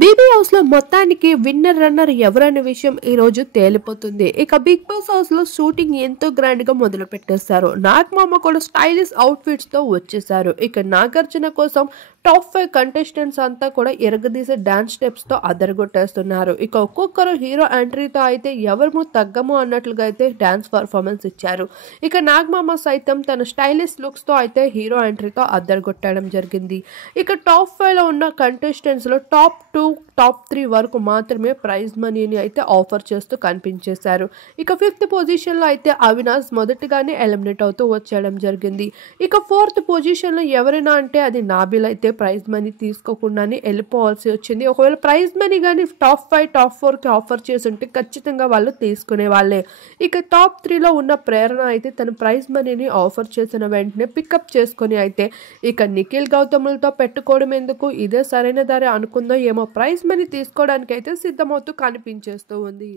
BB house లో మొత్తానికి winner runner ఎవరనే విషయం ఈ రోజు తేలిపోతుంది. ఇక బిగ్ బాస్ హౌస్ లో షూటింగ్ ఎంతో గ్రాండ్ గా మొదలు పెట్టేశారు. నాగమామ కూడా స్టైలిష్ అవుట్ ఫిట్స్ తో వచ్చేసారు. ఇక నాగార్జున కోసం టాప్ 5 కంటెస్టెంట్స్ అంతా కూడా ఎరగదీసే డాన్స్ స్టెప్స్ తో అదరగొట్టేస్తున్నారు. ఇక ఒక్కొక్కరు హీరో ఎంట్రీతో అయితే ఎవరు తగ్గము అన్నట్లుగా అయితే డాన్స్ పర్ఫార్మెన్స్ ఇచ్చారు. ఇక నాగమామ సైతం తన స్టైలిష్ లుక్స్ తో అయితే హీరో ఎంట్రీతో అదరగొట్టడం జరిగింది. ఇక టాప్ 5 లో ఉన్న కంటెస్టెంట్స్ లో టాప్ 2 టాప్ 3 వరకు మాత్రమే ప్రైజ్ మనీని అయితే ఆఫర్ చేస్తూ కనిపించేశారు. ఇక 5th పొజిషన్ లో అయితే అవినాష్ మొదటిగానే ఎలిమినేట్ అవుతూ వచ్చేయడం జరిగింది. ఇక 4th పొజిషన్ లో ఎవరైనా అంటే అది నాబిల్ అయితే ప్రైజ్ మనీ తీసుకోకుండానే వెళ్ళిపోవాల్సి వచ్చింది. ఒకవేళ ప్రైజ్ మనీ కానీ టాప్ 5 టాప్ 4 కి ఆఫర్ చేసి ఉంటే ఖచ్చితంగా వాళ్ళు తీసుకునే వాళ్ళే. ఇక టాప్ 3 లో ఉన్న ప్రేరణ అయితే తన ప్రైజ్ మనీని ఆఫర్ చేసిన వెంటనే పికప్ చేసుకొని అయితే ఇక నిఖిల్ గౌతములతో పెట్టుకోవడం ఎందుకు, ఇదే సరైన దారి అనుకుందో ఏమో, ప్రైజ్ మనీ తీసుకోవడానికి అయితే సిద్ధమవుతూ కనిపించేస్తూ ఉంది.